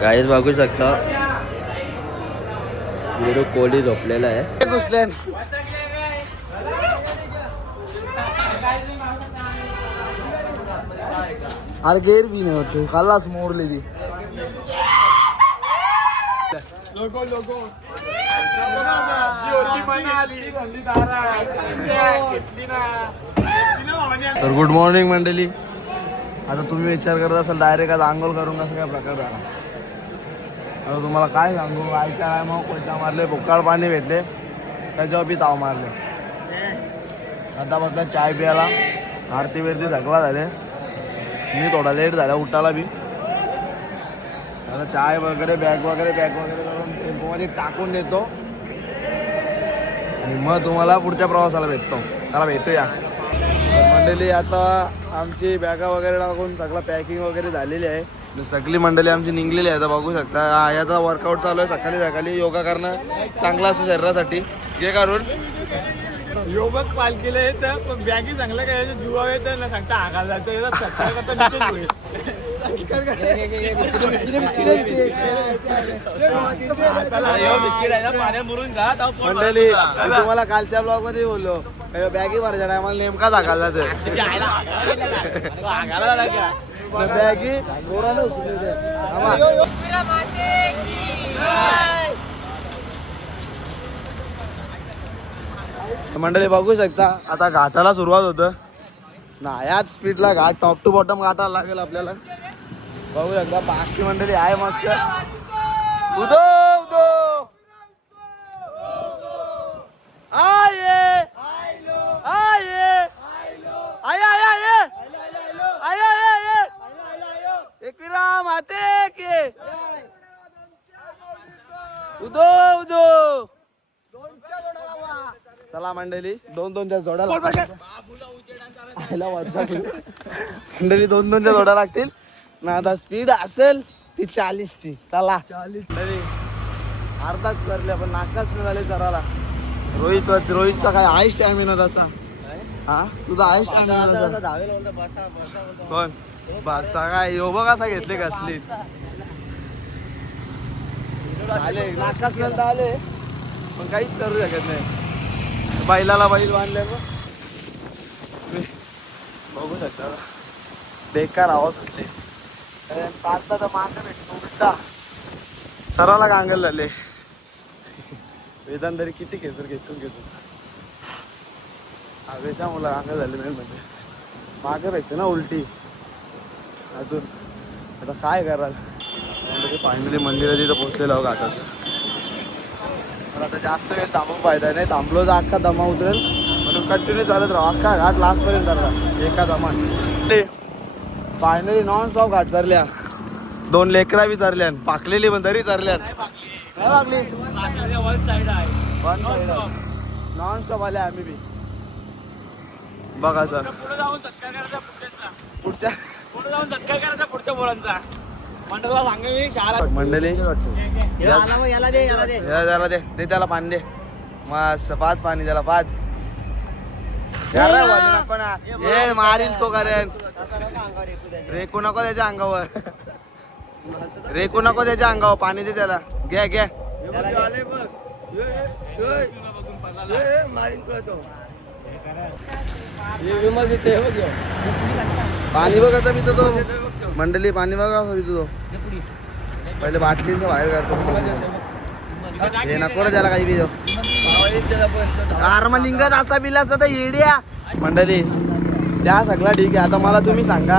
Guys बघू शकता विरू कोहली झोपलेला आहे. घुसले अरे गेर भी नाही वाटते खाल्लाच मोडली ती. तर गुड मॉर्निंग मंडळी. आता तुम्ही विचार करत असाल डायरेक्ट आज आंघोळ करून कसं काय प्रकार झाला. आता तुम्हाला काय सांगू, आयच्या काय मग कोयता मारले, भुक्काळ पाणी भेटले त्याच्यावर बी ताव मारले. आता बसला चाय प्यायला, आरती बिरती सगळा झाले. मी थोडा लेट झाला उठायला बी. आता चाय वगैरे बॅग वगैरे करून टेम्पोमध्ये टाकून देतो आणि मग तुम्हाला पुढच्या प्रवासाला भेटतो. त्याला भेटूया. मंडळी आता आमची बॅगा वगैरे टाकून सगळं पॅकिंग वगैरे झालेली आहे. सगळी मंडळी आमची निघलेली आहे. आता बघू शकता याचा वर्कआउट चालू आहे. सकाळी योगा करणं चांगलं असं शरीरासाठी. घे काढून योगक पालखीला येतं पण बॅगी चांगलं काय जुवा येतं ना सांगता आगायला जातं सकाळ करता मंडळी तुम्हाला कालच्या ब्लॉग मध्ये बोललो बॅगी भरायच्या टायमाला नेमका दाखवला जातं बॅगी मंडळी बघू शकता आता घाटाला सुरुवात होतं ना. याच स्पीडला घाट टॉप टू बॉटम घाटाला लागेल आपल्याला. बघू शकता बाकी मंडळी आहे मस्त. उदो उदो आये आये आये आये आये एकविराम आते के उदो उदो. चला मंडळी दोनच्या जोड्या मंडळी दोनच्या जोड्या लागतील ना. आता स्पीड असेल ती 40ची. चला 40 अर्धाच चरले पण नाकाच नाही झाले चराला. रोहितचा काय आहे स्टॅमिना तसा. हा तुझा आहे स्टॅमिना कोण बसा काय यो बघ कसा घेतले कसली आले नाकाच नाही आले पण काहीच करू शकत नाही. बैलाला बैल बांधले बघू शकता बेकार आवाज होते. तर मागं भेटतो उलटा सराला गांगल झाले. वेदांत तरी किती खेचून हवेच्या मुलं गांगल झाले नाही म्हणजे मागं भेटते ना उलटी अजून. आता काय कराल फायनली मंदिरात तिथं पोहोचलेलं आहो घाटात. आता जास्त वेळ थांबून फायदा नाही. थांबलो तर अख्खा दमा उतरेल म्हणून कंटिन्यू चालत राहा. अख्खा घाट लास्टपर्यंत चालला एका दमान. फायनली नॉन स्टॉप घाट चरल्या. 2 लेकरा बी चरल्या पाकलेली पण तरी चरल्यात नॉन स्टॉप आले आम्ही बी. बघा सर पुढच्या पोरांचा मंडळी याला दे त्याला पाणी दे. मस्त 5 पाणी त्याला 5. हे मारील तो करेन. रेकू नको त्याच्या अंगावर रेकू नको त्याच्या अंगावर पाणी दे त्याला. घ्या पाणी बघ कसं पितो तो. मंडळी पाणी बघा कसं पितो तो. पहिले बाटलीचं बाहेर काढतो. हे नको रे त्याला काही पितो. लिंगात असा बिल असता तर येड्या. मंडळी त्या सगळा ठीक आहे. आता मला तुम्ही सांगा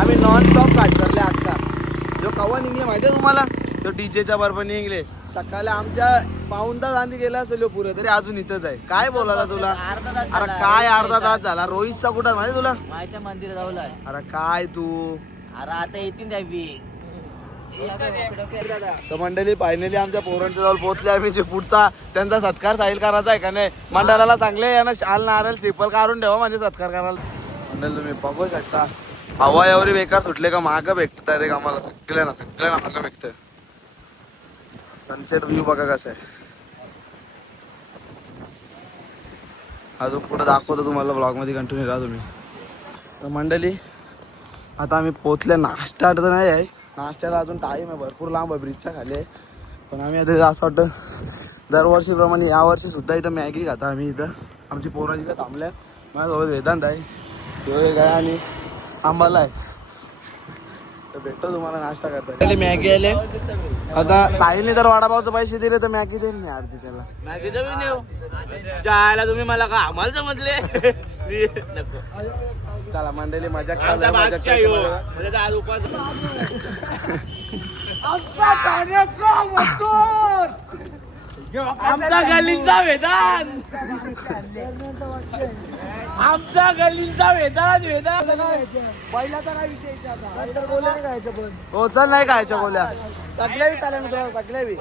आम्ही नॉनस्टॉप काट करले आता जो कवा निघले माहिती आहे तुम्हाला. तो डीजेच्या बरोबर निघले सकाळी आमच्या पाऊण तास आधी गेला असेल पुरे तरी अजून इथंच आहे. काय बोलायला तुला. अरे काय अर्धा तास झाला. रोहितचा कुठं माहिती तुला माहिती मंदिर जाऊला. अरे काय तू. अरे आता येतील तर मंडळी फायनली आमच्या पोरांच्या जवळ पोहोचले आम्ही. जे पुढचा त्यांचा सत्कार साहिल करायचा आहे का नाही. मंडळाला चांगले यांना शाल नारळ श्रीफल काढून ठेवा म्हणजे सत्कार करायला. मंडळ तुम्ही बघू शकता हवा एवढी बेकार सुटले का मागं भेटत डायरेक्ट आम्हाला. सगळ्या ना मागं भेटत. सनसेट व्ह्यू बघा कसा आहे. अजून पुढे दाखवतो तुम्हाला ब्लॉगमध्ये कंटिन्यू राहा तुम्ही. तर मंडळी आता आम्ही पोचले. नाश्ता तर नाही आहे, नाश्त्याला अजून टाईम आहे, भरपूर लांब आहे, ब्रिजच्या खाली आहे. पण आम्ही आता असं वाटतं दरवर्षीप्रमाणे यावर्षी सुद्धा इथं मॅगी खाता आम्ही. इथं आमची पोरं इथं थांबल्या. माझ्यासोबत वेदांत आहे, शिव काय आणि आंबाला आहे. तर भेटतो तुम्हाला नाश्ता करता. मॅगी आले आता. साहिलने तर वडापावचे पैसे दिले तर मॅगी देईल मी अर्धी त्याला. मॅगीचं बी नेऊ जायला तुम्ही मला का आम्हाला समजले. नको चला मंडळी मजा आमचा बादशाह ह्यो. म्हणजे आज उपास आमचा गल्लीचा वेदांत. आमचा गल्लीचा वेदांत. बैलाचा काय विषय नंतर बोलले नाही खायचं पण. हो चल नाही खायच्या बोल्या सगळ्या विकायला मित्र सगळ्या बी.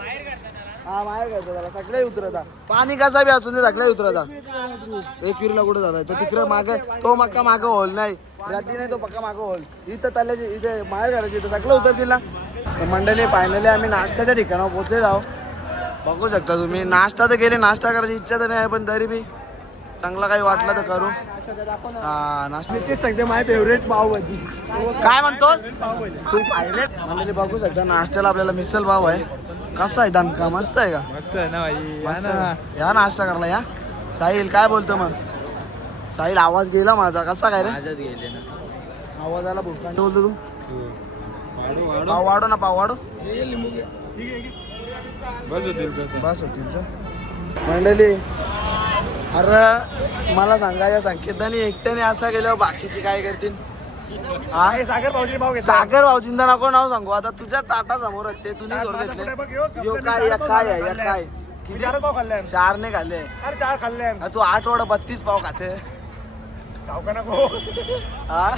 हा बाहेर घ्यायचं त्याला सगळ्या उतरता. पाणी कसा बी असून सगळ्या उतरता. एक विरीला कुठे झालाय तो तिकडे मागे. तो मक्का मागं होल नाही रात्री नाही, तो पक्का मागं होल. इथं तल्याची इथे बाहेर घालायची इथं सगळं उतरशील ना. मंडळी फायनली आम्ही नाश्त्याच्या ठिकाणावर पोहोचले आहो. बघू शकता तुम्ही. नाश्ता तर गेले, नाश्ता करायची इच्छा तर नाही पण तरी बी चांगला काही वाटलं तर करू. हा नाश्ता तेच सांगते माझी फेवरेट पावभाजी. काय म्हणतोस तू पाहिले. मंडळी बघू शकता नाश्त्याला आपल्याला मिसल पाव आहे. कसा आहे दणका मस्त आहे का. मस्त आहे ना भाई. मस्त या नाश्ता करला या. साहिल काय बोलतो मग. साहिल आवाज गेला माझा कसा काय रे. आजच गेले ना आवाज आला भूक बोलतो तू. पाव वाढो ना पाव वाढो. बस होतील मंडळी. अरे मला सांगा या संकेताने एकट्याने असा गेल्यावर बाकीची काय करतील. हा सागर भाऊजी भाऊ घेतला. सागर भाऊजींना नको नाव सांगू आता. तुझ्या टाटा समोर आहेत ते तुम्ही जोर घेतले. यो काय या काय आहे या काय किती पाव खाल्ले. 4 ने खाल्ले. अरे 4 खाल्ले. अरे तू 8 वडा 32 पाव खाते. सावकारा को हा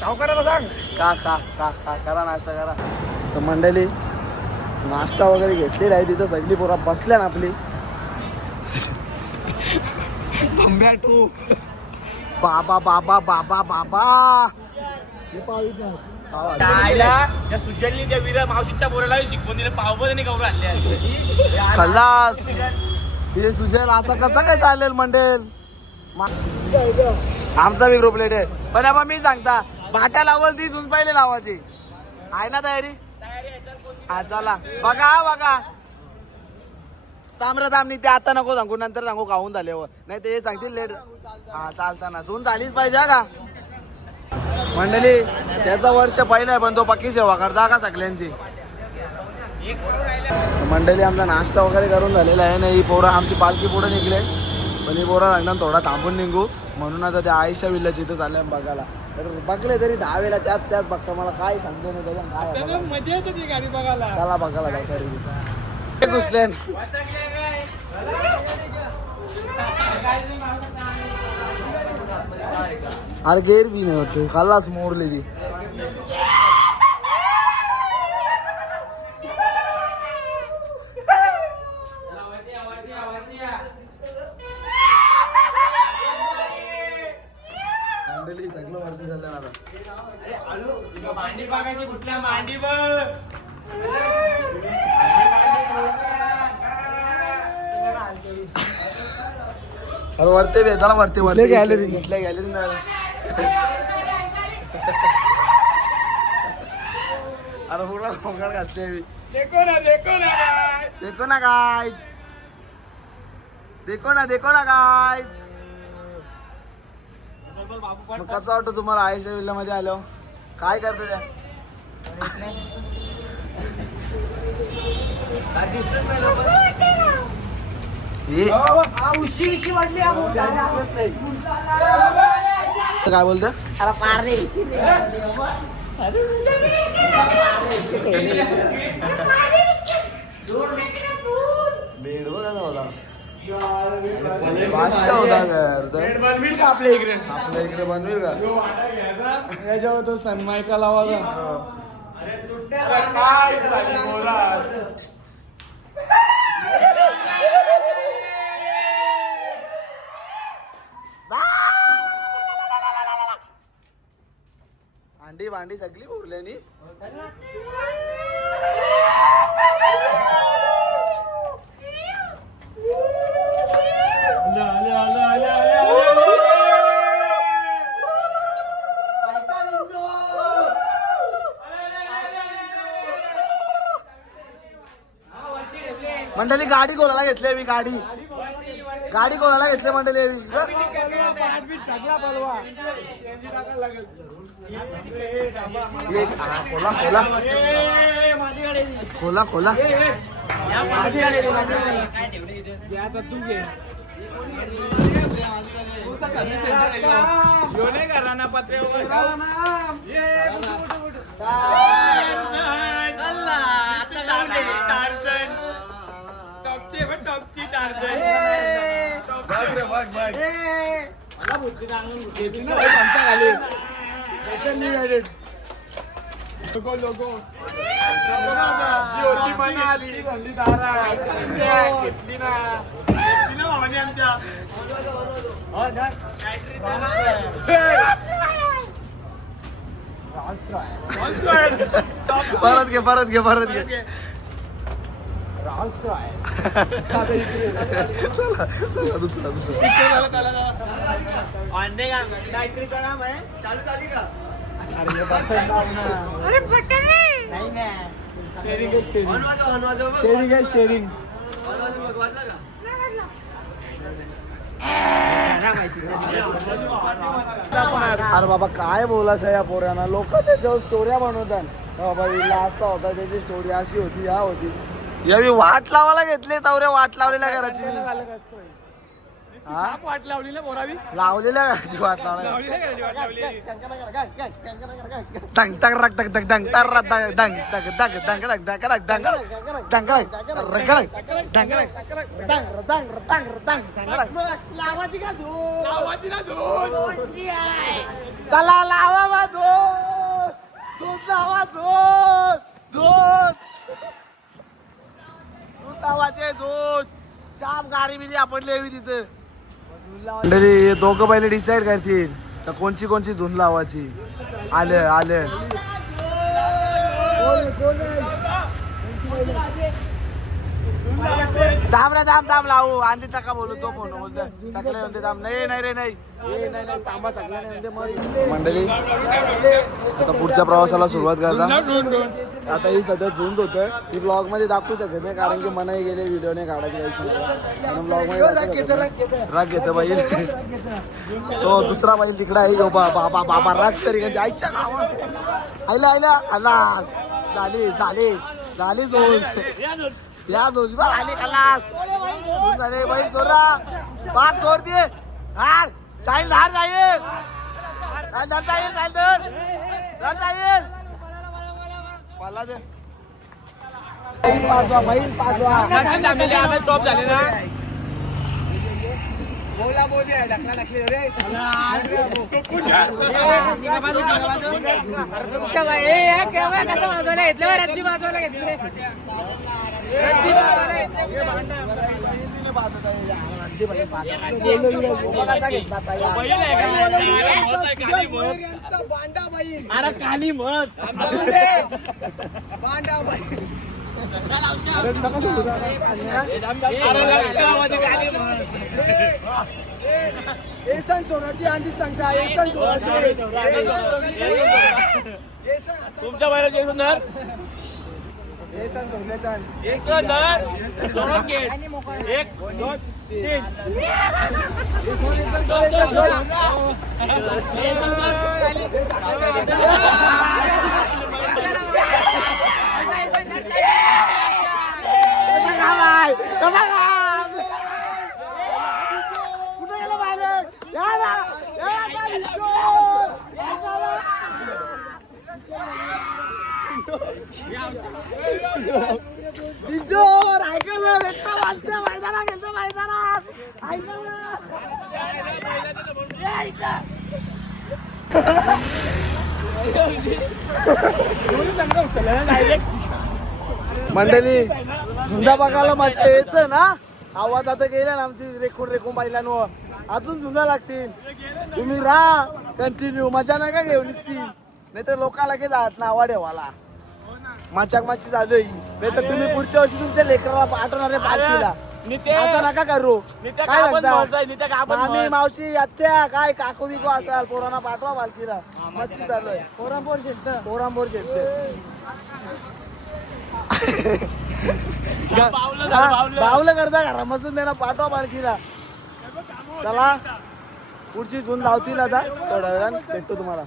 सावकाराला सांग. का का का का करा नाश्ता करा. तर मंडळी नाश्ता वगैरे घेतलेला आहे. तिथं सगळी पोरा बसल्या ना आपली. टू बाबा बाबा बाबा बाबा त्या सुजलनी त्या वीरा मावशीच्या पोराला शिकवून दिले. पाव पण नाही करून आणले. खल्लास हे सुजल असा कसा काय चालेल मंडेल. आमचा बी ग्रुप लेट आहे पण आपण मी सांगता भाट्या लावल ती सुन पहिले लावायची आहे ना तयारी. हा चला बघा बघा. ताम्र तामनी ते आता नको सांगू नंतर सांगू खाऊन झाल्यावर नाही ते सांगतील लेट. हा चालताना जून झालीच पाहिजे का मंडळी. त्याचा वर्ष पहिला आहे पण तो पक्की सेवा करता का सगळ्यांची. मंडळी आमचा नाश्ता वगैरे करून झालेला आहे ना. ही पोरं आमची पालखी पुढे निघले पण ही पोरं सांगतात थोडा थांबून निघू म्हणून आता त्या आयशा विल्लाची इथं चालले बघायला. तर बघले तरी 10 वेळा त्यात बघता मला काय सांगतो नाही त्याच्या काय मजा येते ती गाडी बघायला. चला बघायला जाऊ तरी घुसले. अरे गेर बी नाही वाटते खाल्लाच मोडली ती. मंडळी सगळं वरती झालं आता. मांडी बघायची कुठल्या मांडी बघ. अरे वरते बे त्याला वरते वरते गॅलरी इथल्या गॅलरी अरे पूर्ण खोंगाड घातले मी. देखो ना देखो ना. देखो ना गाय देखो ना गाय. मग कसं वाटतं तुम्हाला आयशा विल्ला मध्ये आलो काय करते त्या. उशी वाटली. काय बोलत बादशाह होता बनविल का आपल्या इकडे. आपल्या इकडे बनवेल का. याच्यावर तो सनमायका लावायचा. अंडी भांडी सगळी उरल्यानी. आलं मंडळी गाडी कोणाला घेतली मी गाडी कोणाला घेतली मंडळी मी सगळा बोलवा खोला खोला तू घे नाही करा ना पत्रे टॉपची टार्झन लोगो घेतली ना भावानी आमच्या परत घे दुसरा स्टेरिंग अरे बाबा काय बोलायचं या पोऱ्यांना लोक त्याच्यावर स्टोऱ्या बनवतात बाबा हिला असा होता त्याची स्टोरी अशी होती या होती यावी वाट लावायला घेतले तावरे वाट लावलेल्या घराची वाट लावली ना बोरावी लावलेल्या घराची वाट लावल्या चला लावा लावाचे झोत शाम गाडी बिडी आपण लेवी तिथं मंडळी दोघं पहिले डिसाईड करतील तर कोणची झुंज लावायची आले दाम लावू आंधी तका बोलू तो फोन बोलतो सगळे म्हणते दाम नाही रे नाही तांबा सगळ्या मंडळी आता पुढच्या प्रवासाला सुरुवात करता आता ही सध्या झुंज होतोय ही ब्लॉग मध्ये दाखवू शकत नाही कारण की मनाही गेले व्हिडिओ नाही काढायची काहीच ब्लॉग मध्ये राग घेतो बैल तो दुसरा बैल तिकडे आहे बाबा राग तरी आईच्या गावात आईला अलास झाली झोंज या झोंज बा आली खलास झाले बैल चोरा पाच सोड दे हार साहिल धार जाईल पाला दे पाचवा टॉप झाले ना बोला ढकला ढकली रे काली मत एसन सोनाची आंधी सांगता एसन तुमच्या बाहेर एक सुंदर एसन सोन्याचा एक सुंदर दोन गेट एक दोन तीन मंडळी झुंजा बघायला मजा येतं ना आवाज आता गेला ना आमची रेखून बैलांवर अजून झुंजा लागतील तुम्ही राहा कंटिन्यू मजा नका घेऊन नाही तर लोक लगेच आहात ना आवा ठेवाला माचाक माची झालोय नाही तर तुम्ही पुढच्या वर्षी तुमच्या लेकराला पाठवणार आहे पालखीला असं नका करू मामी मावशी आत्या काय काकू बिकू असाल पोरांना पाठवा पालखीला मस्ती चालू आहे पोरांपोर शेत पावलं झालं, पावलं. बावलं करता घरा बसून त्यांना पाठवा पालखीला. चला पुढची झून लावतील आता थोड्या वेळात भेटतो तुम्हाला.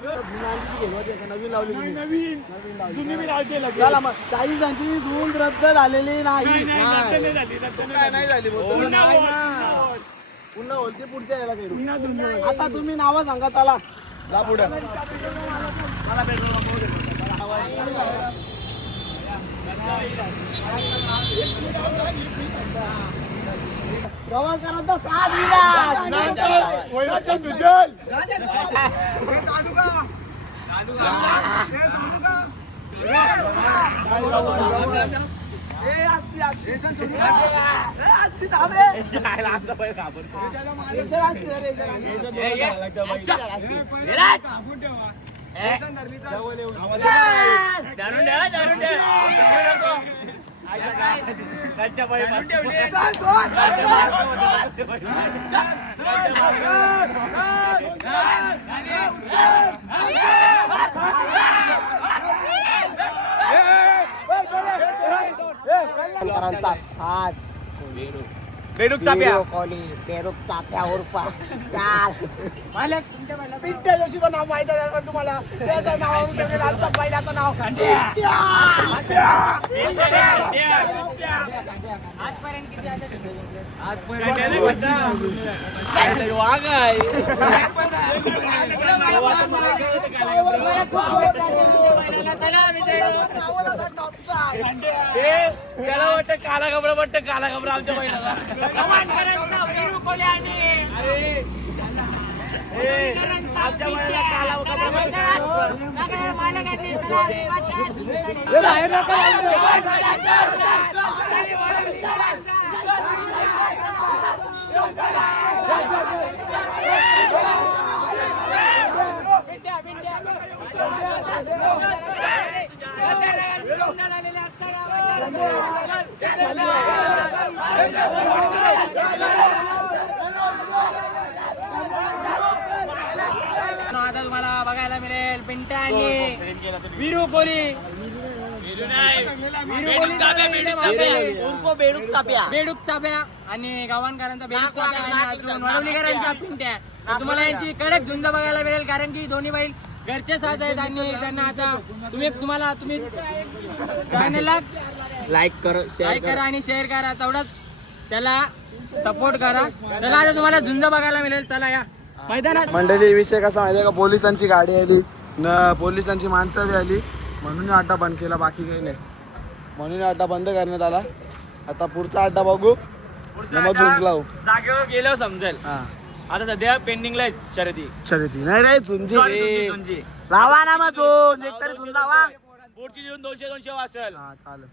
नवीन लावली तुम्ही. नवीन तुम्ही बी लावते लगेच. चला मग 40 झून रद्द झालेली नाही. नाही झाली काय नाही झाली पुन्हा होती पुढच्या यायला भेटू. आता तुम्ही नावं सांगा चला जा पुढे. गव्हाणकरांचा 7 बेडूक चाप्या पेरुक चाप्या उरपा पिंट्या जोशीचं नाव माहित आहे का तुम्हाला? त्याचं नाव आमच्या पहिल्याचं नाव त्याला वाटतं काला घबरा वाटतं काला घबरा आमच्या महिला आमच्या महिला काला आता तुम्हाला बघायला मिळेल पिंट्या आणि वीरू कोहली. बेडूक चाप्या आणि गव्हाणकरांचा बेडूक चाप्या आणि अजून वडवलीकरांचा पिंट्या. तर तुम्हाला यांची कडक झुंज बघायला मिळेल कारण की दोन्ही बैल घरचे साथ आहेत आणि त्यांना आता तुम्ही चॅनलला लाईक करा आणि शेअर करा. तेवढंच त्याला सपोर्ट करा. चला आता तुम्हाला झुंज बघायला मिळेल. चला या मैदानात. मंडळी विषय कसा माहिती आहे का? पोलिसांची गाडी आली न पोलिसांची माणसं बी आली म्हणून अड्डा बंद केला. बाकी काही नाही म्हणून अड्डा बंद करण्यात आला. आता पुढचा अड्डा बघू मग झुंज लावू. जागेवर गेल्यावर समजेल. आता सध्या पेंडिंगला शर्यती नाही झुंजी रे. झुंजी लावा ना मग झुंज एकतरी झुंज लावा. पुढची येऊन 200 वाचेल. चालेल.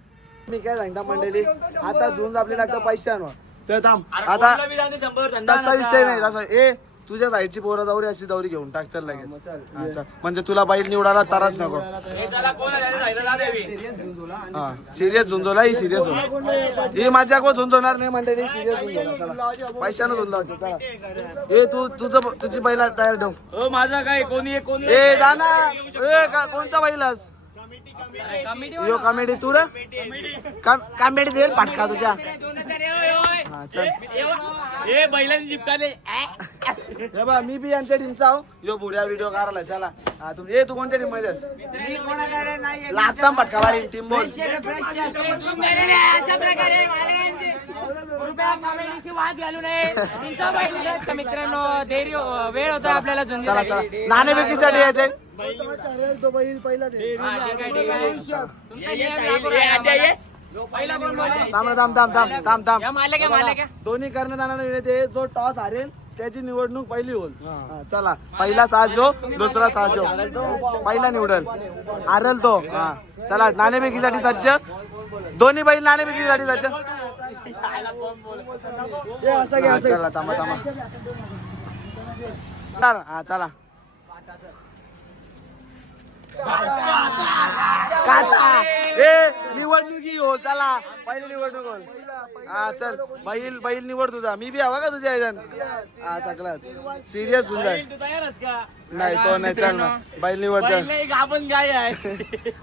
मी काय सांगता मंडळी आता झुंज आपली लागतं पैशांवर. तर थांब अरे आता कोणाला बी जाऊन 100 धंदा तसा विषय नाही. तसा ए तुझ्या साईडची पोरं दौरी असती दौरी घेऊन टाक चल लगेच. हा, चल. म्हणजे तुला बैल निवडायला तरच नको. हे चला कोण आहे? जायला देवी. हा सिरियस झुंजोला ही सिरियस ही माझ्या को झुंजवणार नाही मंडळी. सिरियस झुंजवणार. चला पैशानं झुंजवायचं. चला ए तुझी बैला तयार ठेव. हो माझा काय कोणी ए जा ना. ए कोणचा बैलास यो कॉमेडी तू रे कॉमेडी देईल पाटका तुझ्या. हा चल हे बैलांनी जिपकाले. हे बा मी बी यांच्या टीमचा आहो. यो बुऱ्या व्हिडिओ काढायला. चला हा तू कोणत्या टीम मध्ये आहेस? लागता पटका वारी टीम बोल. अशा प्रकारे कृपया कॉमेडीशी वाद घालू नये. तुमचा बैल मित्रांनो वेळ होता आपल्याला झुंज. चला चला नाणे बेकीसाठी यायचंय. तो बैल पहिला दे. पहिला कोण बोलतो? थांब मालक आहे. दोन्ही कर्णधारांना विनंती जो टॉस हारेल त्याची निवडणूक पहिली होईल. चला पहिला साज हो दुसरा साज हो. पहिला निवडल हारेल तो. हा चला नाणेफेकीसाठी सज्ज. दोन्ही बैल नाणेफेकीसाठी सज्ज. चला थांबा हा चला काटा ए निवडणुकी हो. चला पहिली निवडणूक हो. हा चल बैल बैल निवड तुझा. मी बी हवा का तुझ्या याच्यान. हा सगळ्यात सिरियस होऊन जाय. तू तयार आहेस का? नाही तो नाही चल ना बैल निवड चल. बैल आपण गाय आहे.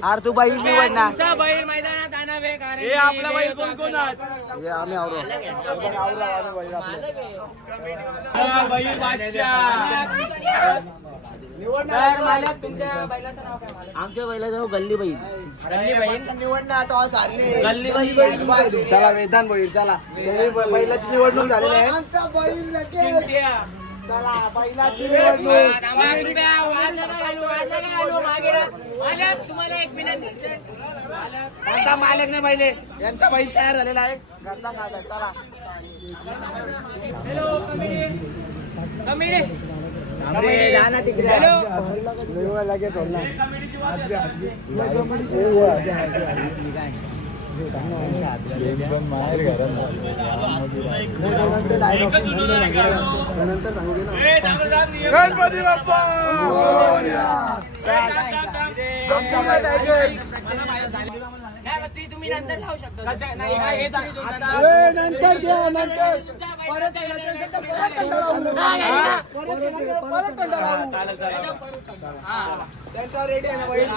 अरे तू बैल निवड ना. तुमचा बैल मैदानात आणावे कारण हे आपला बैल कोण कोण आहे? हे आम्ही आवरो हा, बैल बादशाह. तर मालक तुमच्या बैलाचं नाव काय मालक? आमच्या बैलाचं गल्ली बैल. गल्ली बैल. गल्ली बैल. चला वेदान बैल चला. बैलाची निवडणूक झालेली आहे. चिंट्या. चला बैलाची निवडणूक. मालक तुम्हाला एक विनंती sir. आता मालक नाही बैले यांचा बैल तयार झालेला आहे. घरचा साज आहे चला. Hello committee Ganpati Bappa. नाही तुम्ही नंतर लावू शकता. नाही, हे सांग. नंतर द्या नंतर. त्यांचा रेडी आहे ना बैल.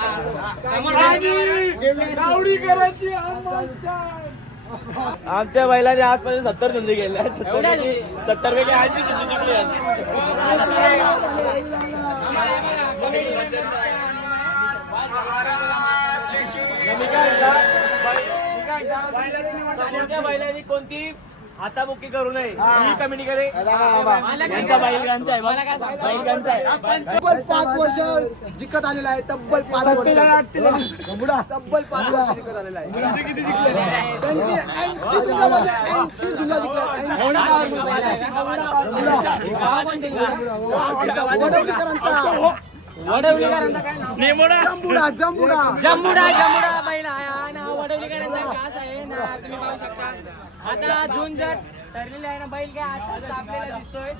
आमच्या बैलाने आजपर्यंत 70 झुंजी गेल्या. 70 पैकी 80 झुंजी जिंकली आहेत. मी काय म्हणतो, बैलांनी कोणती हाताबुक्की करू नये ही कमिटी करे. यांचा बैलगांचा आहे. मला काय सांग बैलगांचा आहे. तब्बल 5 वर्ष जिंकत आलेला आहे. तब्बल 5 वर्ष. तब्बल 5 वर्ष जिंकत आलेला आहे. त्यांची 80 जिंकल्या. 80 जिंकल्या वडवलीकरांचा काय नाव? जंबुडा जंबुडा जम्बुडा जम्बुडा बैल हा ना वडवलीकरांचा खास आहे ना. तुम्ही पाहू शकता आता जून जर ठरलेली आहे ना बैल काय आता आपल्याला दिसतोय.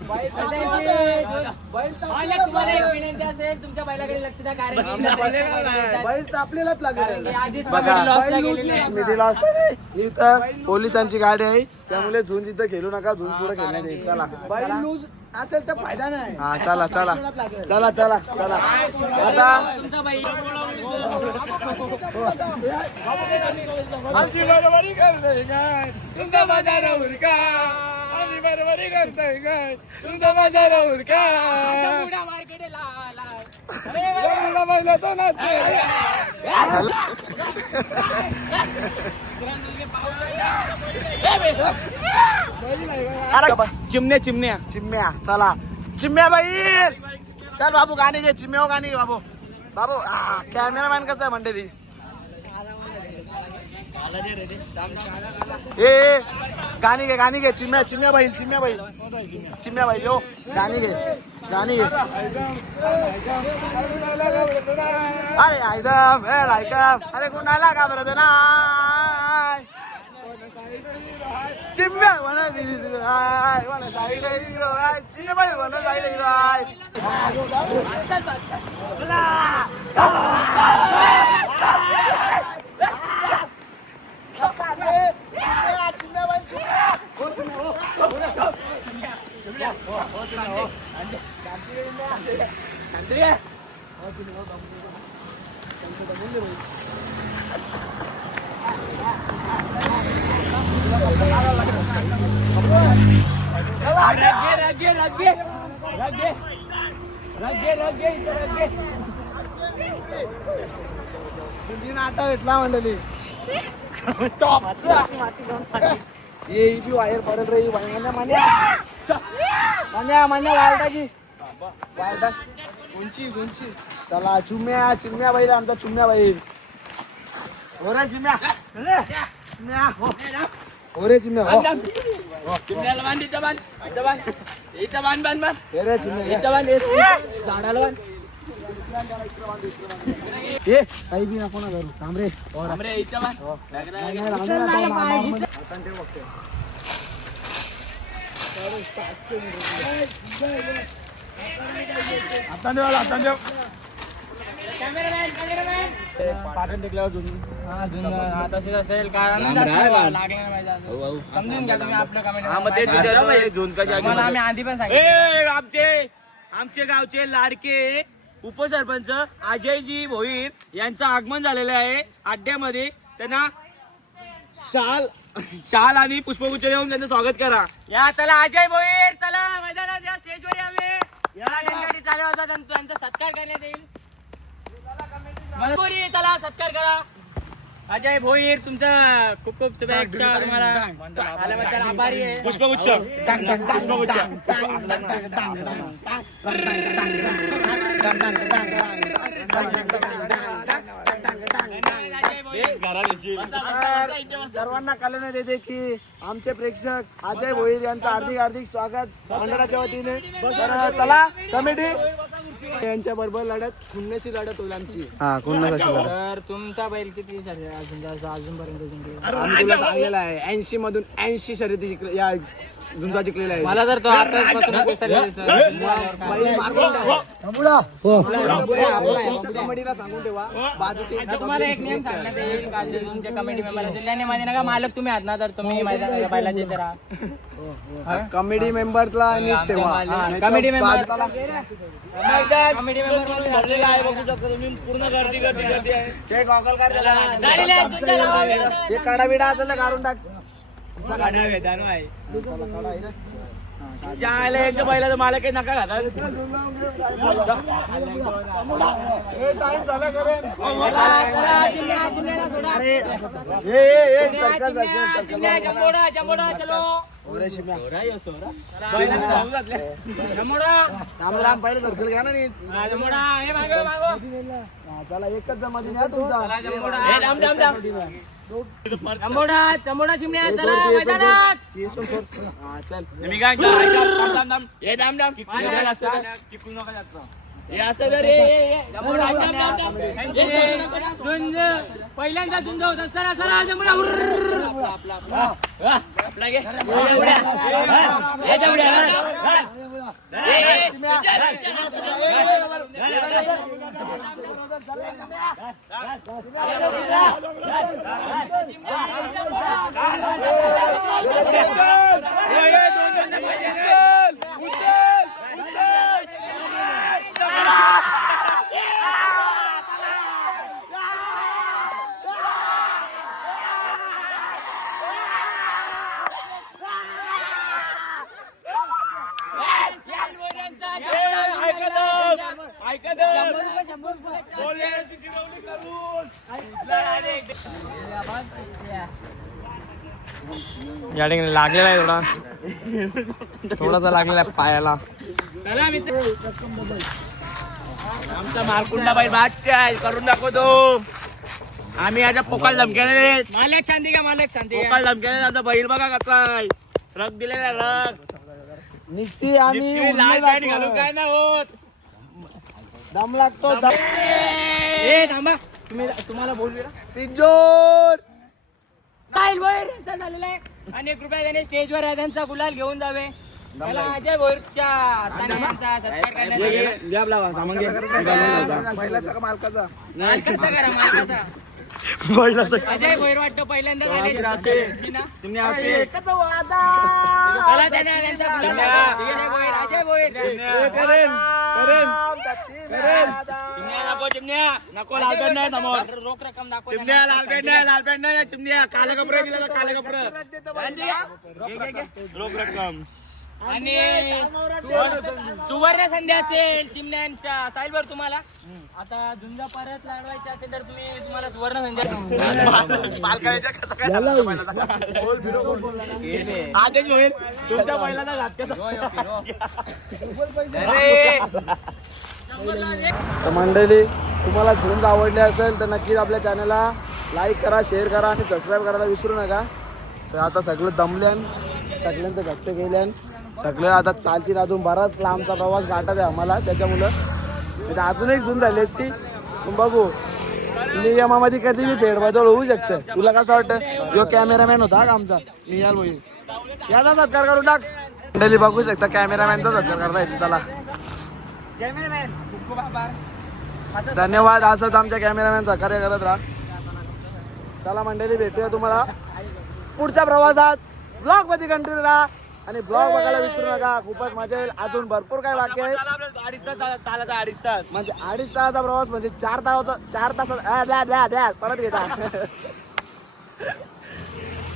मालक तुम्हाला एक विनंती असेल तुमच्या बैलाकडे लक्ष द्या कारण की बैल तापलेलाच लागेल. आधीच बघा लॉसला गेलेली आहे. मिडीला इथं पोलिसांची गाडी आहे त्यामुळे झुंज इथं खेळू नका. झुंज पुढे खेळण्यात येईल. चला बैल लूज असेल तर फायदा नाही. हा चला चला चला चला चला. आता तुमचा बैल आमची बरोबरी करतोय काय तुमचा बाजार उरका. आम्ही बरोबरी करतोय काय तुमचा बाजार उरका. जम्बुडा मार्केटला बैलाचा नाच चिमण्या चिमण्या चिमण्या चला चिमण्या बैल. चल बाबू गाणी घे. चिमण्या गाणी घे बाबू. बाबू कॅमेरामॅन कसा आहे मंडळी. ए गाणी घे चिमण्या चिमण्या बैल चिमण्या बैल चिमण्या बैल हो गाणी घे गाणी घे. अरे ऐकम ऐकम. अरे कुणाला घाबरत नाही. चिमण्या म्हणा साईड हिरो आहे. चिमण्या बैल म्हणा साईड हिरो आहे. नाटा भेटला मंडळी. ये बी वायर परत रही मान्या मान्या मान्या वायर टाकी वायर टाक. उंची उंची. चला चिमण्या चिमण्या बैल आमचा चिमण्या बैल. हो रे चिमण्या चिमण्या हो रे चिमण्या हो. चिमण्याला बांध इथं बांध इथं बांध इथं बांध बांध बांध हे रे चिमण्या इथं बांध झाडाला बांध. ये काही बी नको ना करू. थांब रे. हमरे इथं बांध. आता देवाला आता देव. कॅमेरामॅन पाटण टेकल्यावर तसेच असेल कारण लागलं नाही पाहिजे अजून. समजून घ्या तुम्ही आपलं कमेंट. हा मग तेच विचारलं झोन कशा मला आम्ही आधी पण सांगितलं. आमचे गावचे लाडके उपसरपंच अजयजी भोईर यांचं आगमन झालेलं आहे अड्ड्यामध्ये. त्यांना शाल आणि पुष्पगुच्छ देऊन त्यांचं स्वागत करा. या चला अजय भोईर चला मैदानात या स्टेजवर यावे. या त्यांच्यासाठी चालू होता त्यांचा सत्कार करण्यात येईल. मनपुरी चला सत्कार करा. अजय भोईर तुमचा खूप खूप शुभेच्छा. तुम्हाला आल्याबद्दल आभारी आहे. पुष्पगुच्छ सर्वांना कळण्यात येते की आमचे प्रेक्षक अजय भोईर यांचं हार्दिक हार्दिक स्वागत मंडळाच्या वतीने. तर चला कमिटी यांच्या बरोबर लढत खुन्नसी लढत होईल आमची. तर तुमचा बैल किती अजूनपर्यंत जिंकला? आम्ही तुला सांगलेलं आहे 80 मधून 80 शर्यती जिंकले या झुंजा जिंकलेला आहे. मला तर तो आतापासून कमिटीला सांगून ठेवा बाजूचे तुम्हाला एक नियम सांगण्यात येईल का जे तुमच्या कमिटी मेंबर असेल त्याने माझे नका मालक तुम्ही आहात ना तर तुम्ही माझ्या बैलाचे तर कमिटी मेंबरला नीट ठेवा. कमिटी मेंबर भरलेला आहे बघू शकता तुम्ही. पूर्ण गर्दी आहे. ते गॉगल कर त्याला. झालेले आहेत, तुमच्या लावा वेळ आता. ते काढा बिडा असेल ना काढून टाक. यांच्या बैलाचं मला काही नका घाला. राम पहिले सर्कल घ्या ना नीट. चला एकच जमा दिन या तुमचा. चमोडा चिमण्या चला मैदानात. चल मी काय पहिल्यांदा झुंज होत असताना चला चमोडा या ठिकाणी लागलेला आहे थोडासा लागलेला आहे पायाला. चला मित्र आमचा मालकुंडा बाई बादशाह करून दाखवतो. आम्ही आता पोकाल धमक्याने मालक शांती का मालक शांती पोकाल धमक्याने आता बैल बघा कसा आहे. रग दिलेला रग निस्ती आम्ही लाल पॅन्ट घालून काय नाही होत. दम लागतो. ए थांबा तुम्हाला बोलूया पिंजोर काय भोईर यांचा झालेला आहे आणि कृपया त्याने स्टेजवर त्यांचा गुलाल घेऊन जावे. त्याला अजय भोईरच्या हाताने यांचा सत्कार करण्यात येईल. मालकाचा मालकाचा करा मालकाचा. अजय भोईर वाटतं पहिल्यांदा झाले एकच वादा. त्याला त्याने त्यांचा गुलाल द्यावा. अजय भोईर अजय भोईर नको चिमण्या नको लाल पॅन्ट नाही समोर. रोख रक्कम दाखव. चिमण्या लाल पॅन्ट नाही चिमण्या काले कपडे दिले तर काले कपडे रोख रक्कम. आणि सुवर्ण संधी असेल चिमण्यांच्या साईलवर तुम्हाला आता झुंजा परत लढवायची असेल तर तुम्हाला सुवर्ण संधी आदेश होईल तुमच्या पहिल्यांदा मंडळी तुम्हाला झुंज आवडली असेल तर नक्कीच आपल्या चॅनलला लाईक करा, शेअर करा आणि सबस्क्राईब करायला विसरू नका. तर आता सगळं दमल्यान सगळ्यांचं घस्से गेल्यान सगळं आता चालतील. अजून बराच लांबचा प्रवास गाठायचा आहे आम्हाला त्याच्यामुळं. अजून एक झुंज झाली असती बघू. नियमामध्ये कधी मी फेरबदल होऊ शकते. तुला कसं वाटतं? यो कॅमेरामॅन होता का आमचा निहाल भोईर. याचा सत्कार करून टाक. मंडळी बघू शकता कॅमेरामॅनचा सत्कार करता येते त्याला. कॅमेरामॅन खूप खूप आभार. धन्यवाद. असंच आमच्या कॅमेरामॅन सहकार्य करत राहा. चला मंडळी, भेटूया तुम्हाला पुढच्या प्रवासात. ब्लॉग मध्ये कंटिन्यू राहा आणि ब्लॉग बघायला विसरू नका. खूपच मजा येईल. अजून भरपूर काही बाकी आहे. 2.5 तास चालायचा 2.5 तास म्हणजे 2.5 तासाचा प्रवास म्हणजे 4 तासाचा परत घेता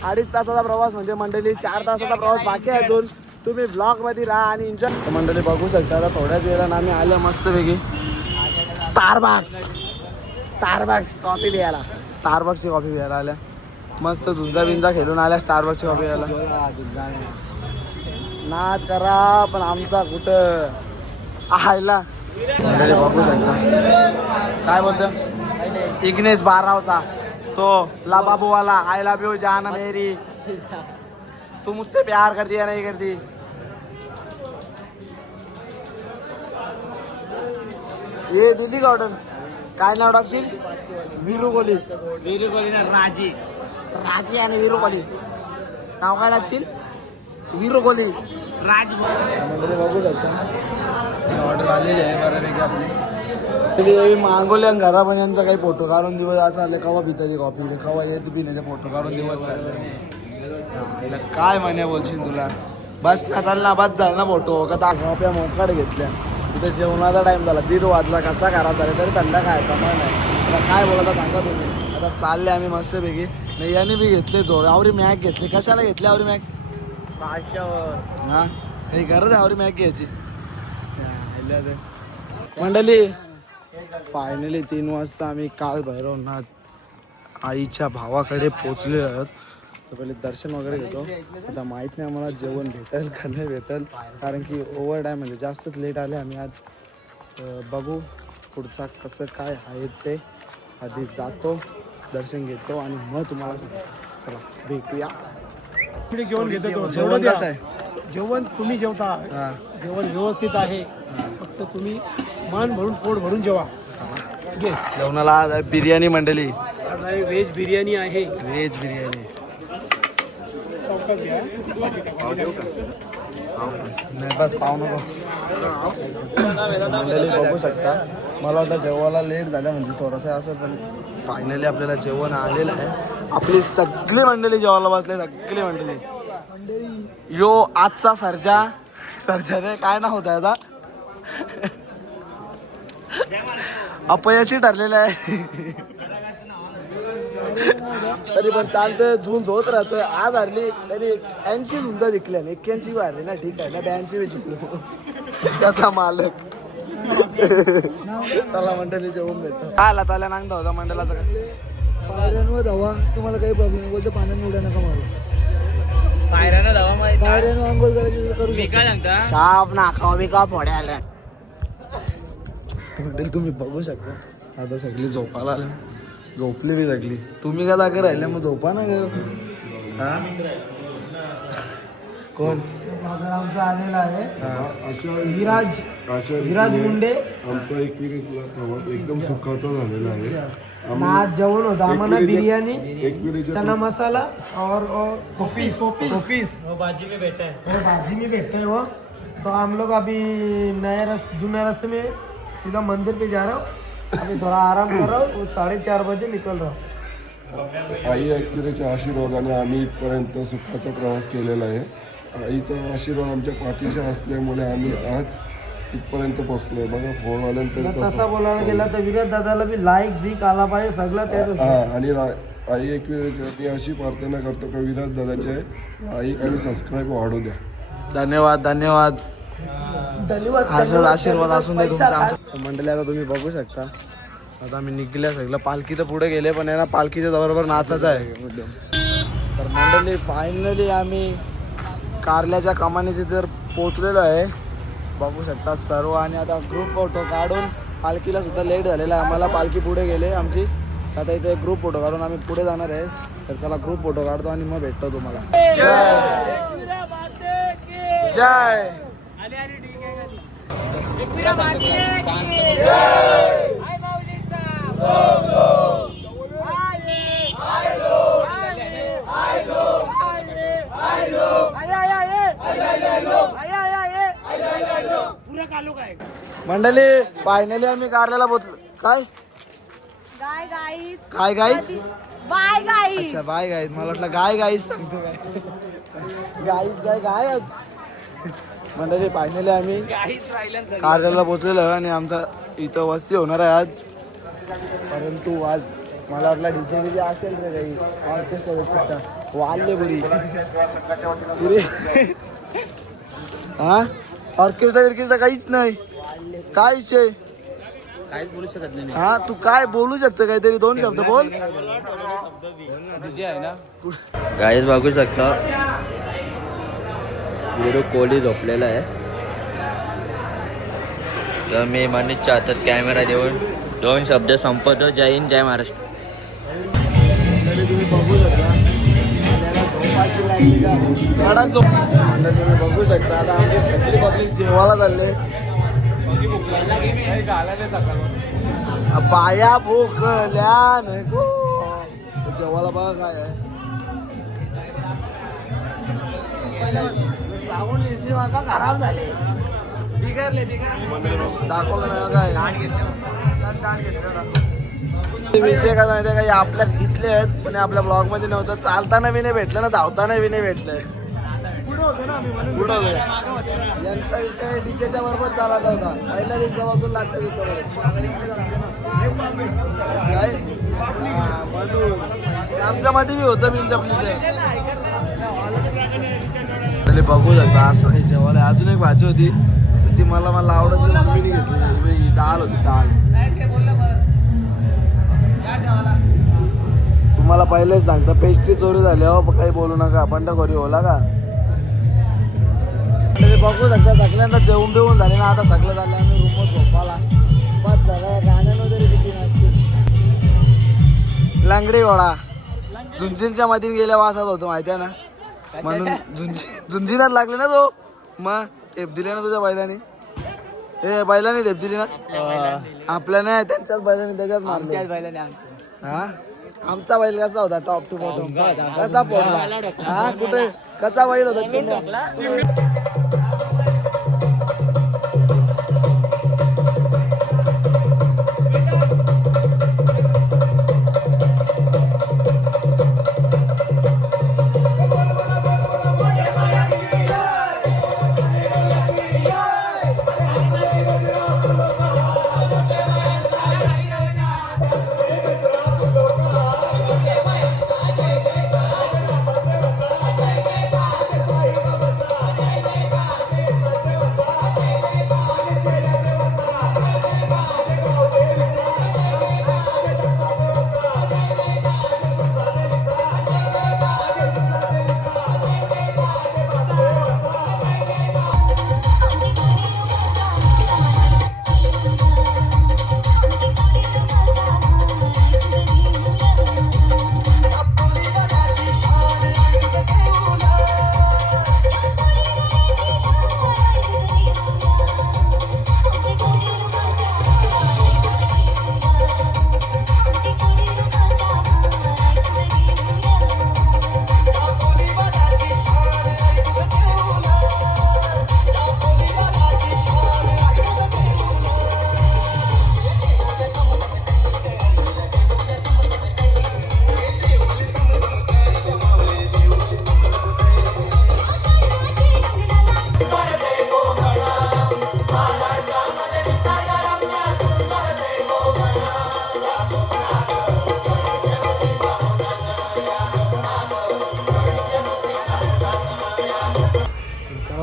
2.5 तासाचा प्रवास म्हणजे मंडळी 4 तासाचा प्रवास बाकी आहे अजून. तुम्ही ब्लॉग मध्ये राहा आणि एन्जॉय. मंडळी बघू शकता आता थोड्याच वेळानं आम्ही आलो मस्तपैकी स्टारबक्स कॉफी प्यायला. स्टारबक्सची कॉफी प्यायला आल्या. मस्त झुंजा बिंजा खेळून आल्या स्टारबक्सची कॉफी प्यायला. नाद करा पण आमचा कुठं आयला. मंडळी बघू शकता काय बोलतो इग्नेश बारावचा तो लाबाबूवाला. आय लव यू जाना मेरी, तू मुझसे प्यार करती या नहीं करती. ये दिल्ली का ऑर्डर काय नाव टाकशील? वीरू कोहली. वीरू कोहली ना राजी राजी आणि वीरू कोहली नाव काय टाकशील? वीरू कोहली राज. मंडळी बघू शकता ऑर्डर आलेली आहे बऱ्यापैकी आपली. मागवल्या घरा पण यांचा काही फोटो काढून दिवस असं आले कवा पिता कॉफी कवा येत बी नाही फोटो काढून दिवस चालले. काय म्हणे बोलशील तुला? बस ना चाल ना बस झाला ना फोटो का कॉप्या मोकाड घेतल्या. तिथे जेवणाचा टाइम झाला 1:30 वाजला. कसा खराब झाला तरी थंडा खायचा मग नाही. आता काय बोलायला सांगा तुम्ही. आता चालले आम्ही मस्तपैकी. नाही याने बी घेतले जोड आवरी मॅक घेतली. कशाला घेतली आवरी मॅक? हा काही गरज आहे आवरी मॅक घ्यायची. मंडळी फायनली 3 वाजता आम्ही काल भैरवनाथ आईच्या भावाकडे पोचलेलो आहोत. तर पहिले दर्शन वगैरे घेतो. आता माहीत नाही आम्हाला जेवण भेटेल का नाही भेटेल कारण की ओव्हर टाईम म्हणजे जास्तच लेट आले आम्ही आज. बघू पुढचा कसं काय आहे ते. आधी जातो दर्शन घेतो आणि मग तुम्हाला सांगतो. चला भेटूया. जेवण घेतो. जेवण कसं आहे? जेवण तुम्ही जेवता, हां जेवण व्यवस्थित आहे. फक्त तुम्ही मन भरून पोट भरून जेवा. घे. जेवणाला आज आहे बिर्याणी मंडळी. आज आहे व्हेज बिर्याणी आहे. व्हेज बिर्याणी चौकात घ्या. नाही बस पाव नको. मंडळी बघू शकता मला वाटतं जेवायला लेट झालं म्हणजे थोडंसं असं पण फायनली आपल्याला जेवण आलेलं आहे. आपली सगळी मंडळी जेवायला बसले सगळी मंडळी. यो आजचा सर्जाने काय नाव होतं आता अपयशी ठरलेलं आहे. तरी पण चालतं झुंज होत राहतं. आज हरली तरी 80 झुंजा जिंकल्या 81 हरली ना. ठीक आहे ना 82 जिंकलो त्याचा मालक. चला मंडळी जेवून भेटतो. काय आला त्याला नांगदा होता मंडळाचा काय पायऱ्यांवर धावा. तुम्हाला काही प्रॉब्लेम बोलतो पाण्याने उड्या नका मारू. पायऱ्यानं धावा माहिती पायऱ्यांवर आंघोळ करायची करू मी काय सांगता शाप नाका बिका फोड्या आल्या. मंडळी तुम्ही बघू शकता आता सगळी झोपायला आल्या. झोपली बी सगळी. तुम्ही का जागा राहिले मग झोपा ना ग. हा कोण आमचा आलेला आहे विराज मुंडे. आमचा एकदम सुखाचा झालेला आहे. आज जेवण होतं आम्हाला बिर्याणी एकविरेच्या चना मसाला और कोपीस भाजी में बैठा है. वो भाजी में बैठते हैं वो. तो हम लोग अभी जुना रास्ते में सीधा मंदिर पे जा रहा हूँ. अभी थोड़ा आराम कर रहा हूँ. 4:30 बजे निकल रहा हूँ. आई एकविरेच्या आशीर्वादाने आम्ही इथपर्यंत सुखाचा प्रवास केलेला आहे. आईचा आशीर्वाद आमच्या पाठीशी असल्यामुळे आम्ही आज इथपर्यंत पोहोचलोय. बघा फोनवाल्यांपर्यंत तसं बोलायला गेला तर विराट दादाला बी लाईक बीक आला पाहिजे सगळं त्याच. आणि आई एकविरेच्या अशी प्रार्थना करतो का विराज दादाच्या लाईक आणि सबस्क्राईब वाढू द्या. धन्यवाद धन्यवाद. धन्यवाद. असाच आशीर्वाद असून दे तुमचा आमच्या मंडळी. आता तुम्ही बघू शकता आता आम्ही निघल्या सगळं. पालखी तर पुढे गेले पण यांना पालखीच्या बरोबर नाचायचं आहे. तर मंडळी फायनली आम्ही कारल्याच्या कमानीचे तर पोचलेलो आहे बघू शकता सर्व. आणि आता ग्रुप फोटो काढून पालखीला सुद्धा लेट झालेला आहे आम्हाला. पालखी पुढे गेले आमची. आता इथे ग्रुप फोटो काढून आम्ही पुढे जाणार आहे. तर चला ग्रुप फोटो काढतो आणि मग भेटतो तुम्हाला. जय मंडळी फायनली आम्ही कारल्याला काय गाय गाईच काय गाईस बाय गाईच अच्छा बाय गाईस मला वाटलं गाय गाईस सांगतो काय गाईस गाय गाय मंडळी फायनली आम्ही कारला पोचलेलो आहे आणि आमचा इथं वस्ती होणार आहे आज. परंतु आज मला वाटलं डीजे असेल रे काही ऑर्केस्ट्रा वाढले पुरी पुरी हा ऑर्केस्ट्रा काहीच नाही काय विषय काहीच बोलू शकत नाही हा तू काय बोलू शकतो काहीतरी 2 शब्द बोल डीजे आहे ना. गाईज बघू शकता विरू कोहली झोपलेला आहे. तर मी मनीषच्या हातात कॅमेरा देऊन 2 शब्द संपवतो. जय हिंद जय महाराष्ट्र. तुम्ही बघू शकता तुम्ही बघू शकता आता आमची सगळी पब्लिक जेवायला चालले. पाया भोकल्या नको जेवायला बघा काय आहे. साऊंड सिस्टीम आता खराब झाले दाखवलं नाही काय विषय काय माहिती काही आपल्या इथले आहेत पण आपल्या ब्लॉग मध्ये नव्हतं. चालताना बी नाही भेटलं ना धावताना बी नाही भेटलंय. पुढं होतो यांचा विषय डीजेच्या बरोबर चालायचा होता पहिल्या दिवसापासून लास्टच्या दिवसापर्यंत काय म्हणून आमच्या मध्ये बी होतं बिनचपलीचं बघू शकता असं काही जेवायला. अजून एक भाजी होती ती मला आवडत नाही मम्मीने घेतली डाळ होती डाळ. तुम्हाला पहिलेच सांगता पेस्ट्री चोरी झाली हो काही बोलू नका बंडखोरी होला का. बघू शकता सगळ्यांदा जेवून बिवून झाले ना आता सगळं झालं आम्ही रूमवर झोपाला बस झालं. गाण्यानं तरी किती नसते लंगडी गोळा झुंझींच्या मध्ये गेल्या वासात होतो माहिती आहे ना म्हणून झुंझीनाच लागले ना तो. मग टेप दिले ना तुझ्या बैलाने हे बैलाने टेप दिली ना आपल्या नाही त्यांच्याच बैलाने त्याच्यात मारले. हा आमचा बैल कसा होता टॉप टू बॉटम कसा पोडला हा कुठे कसा बैल होता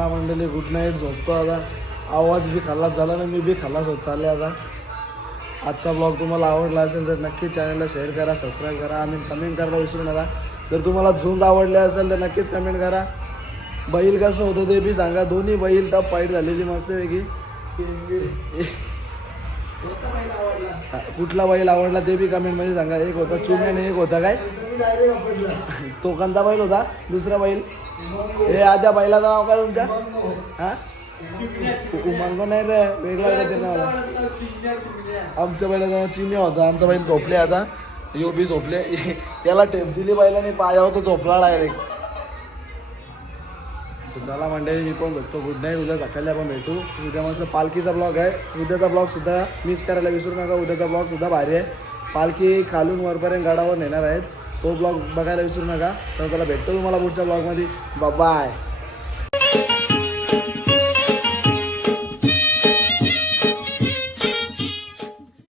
मंडळी गुड नाईट झोपतो आता. आवाज बी खल्लास झाला ना मी बी खल्लास होत चालले आता. आजचा ब्लॉग तुम्हाला आवडला असेल तर नक्की चॅनलला शेअर करा सबस्क्राईब करा आणि कमेंट करायला विसरू नका. जर तुम्हाला झुंज आवडले असेल तर नक्कीच कमेंट करा. बैल कसं होतं ते बी सांगा. दोन्ही बैल टप फाईट झालेली मस्तपैकी. कुठला बैल आवडला ते बी कमेंटमध्ये सांगा. एक होता चुम्याने एक होता काय तो कोणता बैल होता दुसरा बैल हे आद्या बैलाचं नाव काय तुमच्या हा उमंग नाही रे वेगळा ते नाव. आमच्या बैलाचं नाव चिन्ह होता. आमचा बैल झोपले आता यो बी झोपले. त्याला टेप दिली बैलाने पायावर तो झोपला डायरेक्ट. तर चला मंडळी मी पण बघतो गुड नाईट. उद्या सकाळी आपण भेटू. उद्या मस्त पालखीचा ब्लॉग आहे. उद्याचा ब्लॉग सुद्धा मिस करायला विसरू नका. उद्याचा ब्लॉग सुद्धा भारी आहे. पालखी खालून वरपर्यंत गडावर नेणार आहेत. तो ब्लॉग बघायला विसरू नका. तर चला भेटतो तुम्हाला पुढच्या ब्लॉगमध्ये. बाय.